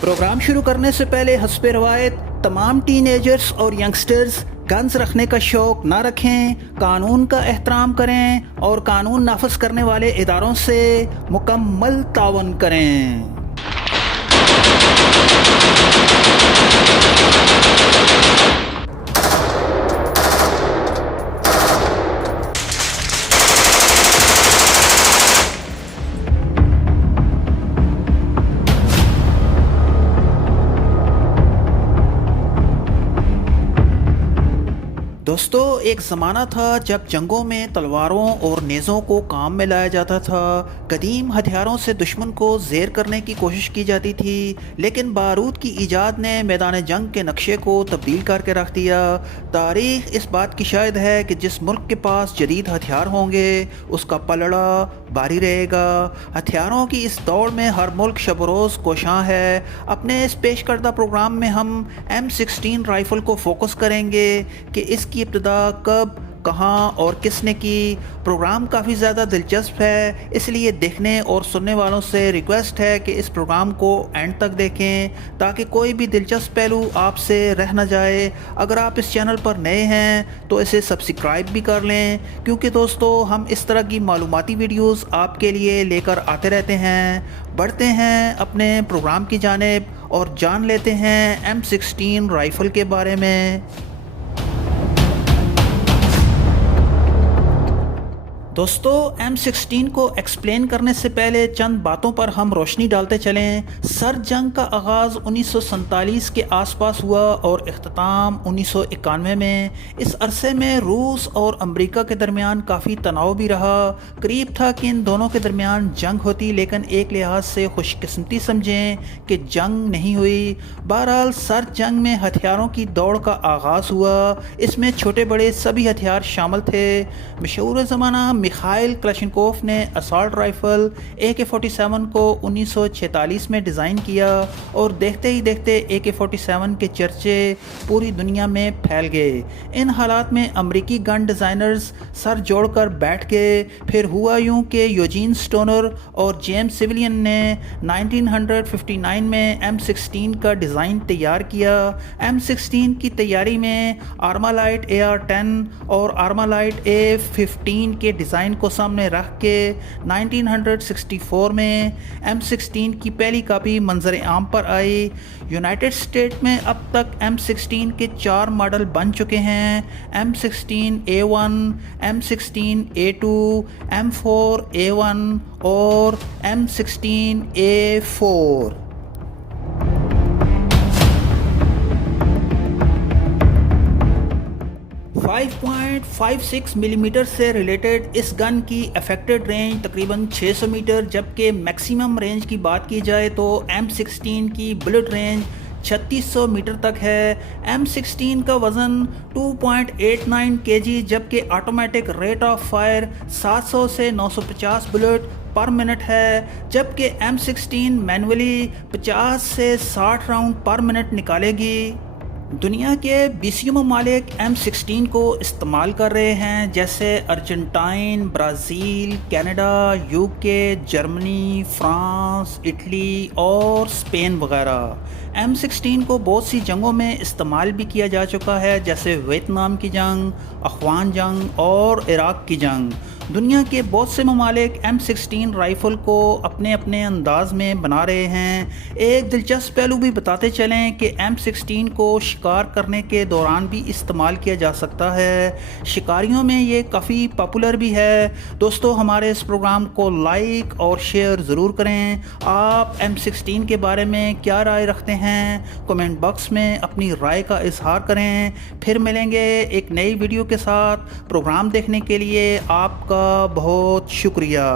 Programme शुरू करने से पहले हस्बे रवायत तमाम टीनेजर्स और यंगस्टर्स गन्स रखने का शौक़ ना रखें, कानून का एहतराम करें और कानून नाफिज करने वाले इदारों से मुकम्मल तावन करें। दोस्तों, एक ज़माना था जब जंगों में तलवारों और नेज़ों को काम में लाया जाता था। कदीम हथियारों से दुश्मन को ज़ेर करने की कोशिश की जाती थी, लेकिन बारूद की ईजाद ने मैदान जंग के नक्शे को तब्दील करके रख दिया। तारीख़ इस बात की शाहिद है कि जिस मुल्क के पास जदीद हथियार होंगे उसका पलड़ा भारी रहेगा। हथियारों की इस दौड़ में हर मुल्क शब रोज़ कोशां है। अपने इस पेश करदा प्रोग्राम में हम M16 राइफ़ल को फोकस करेंगे कि इसकी इब्तिदा कब, कहाँ और किसने की। प्रोग्राम काफ़ी ज़्यादा दिलचस्प है, इसलिए देखने और सुनने वालों से रिक्वेस्ट है कि इस प्रोग्राम को एंड तक देखें ताकि कोई भी दिलचस्प पहलू आपसे रह न जाए। अगर आप इस चैनल पर नए हैं तो इसे सब्सक्राइब भी कर लें, क्योंकि दोस्तों हम इस तरह की मालूमाती वीडियोस आपके लिए लेकर आते रहते हैं। बढ़ते हैं अपने प्रोग्राम की जानिब और जान लेते हैं M16 राइफ़ल के बारे में। दोस्तों, M16 को एक्सप्लेन करने से पहले चंद बातों पर हम रोशनी डालते चलें। सर जंग का आगाज़ 1947 के आसपास हुआ और इख्तिताम 1991 में। इस अरसे में रूस और अमेरिका के दरमियान काफ़ी तनाव भी रहा। करीब था कि इन दोनों के दरमियान जंग होती, लेकिन एक लिहाज से खुशकिस्मती समझें कि जंग नहीं हुई। बहरहाल सर जंग में हथियारों की दौड़ का आगाज़ हुआ। इसमें छोटे बड़े सभी हथियार शामिल थे। मशहूर ज़माना मिखाइल क्लाशनिकोव ने असॉल्ट राइफ़ल AK-47 को 1946 में डिज़ाइन किया और देखते ही देखते AK-47 के चर्चे पूरी दुनिया में फैल गए। इन हालात में अमेरिकी गन डिज़ाइनर्स सर जोड़कर बैठ गए। फिर हुआ यूं कि यूजीन स्टोनर और जेम्स सिविलियन ने 1959 में M16 का डिज़ाइन तैयार किया। M16 की तैयारी में आर्मालाइट AR-10 और आर्मालाइट A-15 के डिज़ाइन को सामने रख के 1964 में M16 की पहली कॉपी मंजर आम पर आई। यूनाइटेड स्टेट में अब तक M16 के 4 मॉडल बन चुके हैं: M16A1, M16A2, M4A1 और M16A4। 5.56 मिलीमीटर से रिलेटेड इस गन की अफेक्टेड रेंज तकरीबन 600 मीटर, जबकि मैक्सिमम रेंज की बात की जाए तो M16 की बुलेट रेंज 3600 मीटर तक है। M16 का वज़न 2.89 kg, जबकि ऑटोमेटिक रेट ऑफ फायर 700 से 950 बुलेट पर मिनट है, जबकि M16 मैनुअली 50 से 60 राउंड पर मिनट निकालेगी। दुनिया के 20 ममालिक M16 को इस्तेमाल कर रहे हैं, जैसे Argentine, Brazil, Canada, UK, Germany, France, Italy और स्पेन वगैरह। M16 को बहुत सी जंगों में इस्तेमाल भी किया जा चुका है, जैसे वियतनाम की जंग, अफ़गान जंग और इराक़ की जंग। दुनिया के बहुत से ममालिक M16 राइफ़ल को अपने अपने अंदाज में बना रहे हैं। एक दिलचस्प पहलू भी बताते चलें कि M16 को शिकार करने के दौरान भी इस्तेमाल किया जा सकता है। शिकारियों में ये काफ़ी पॉपुलर भी है। दोस्तों, हमारे इस प्रोग्राम को लाइक और शेयर ज़रूर करें। आप M16 के बारे में क्या राय रखते हैं, कमेंट बॉक्स में अपनी राय का इजहार करें। फिर मिलेंगे एक नई वीडियो के साथ। प्रोग्राम देखने के लिए आपका बहुत शुक्रिया।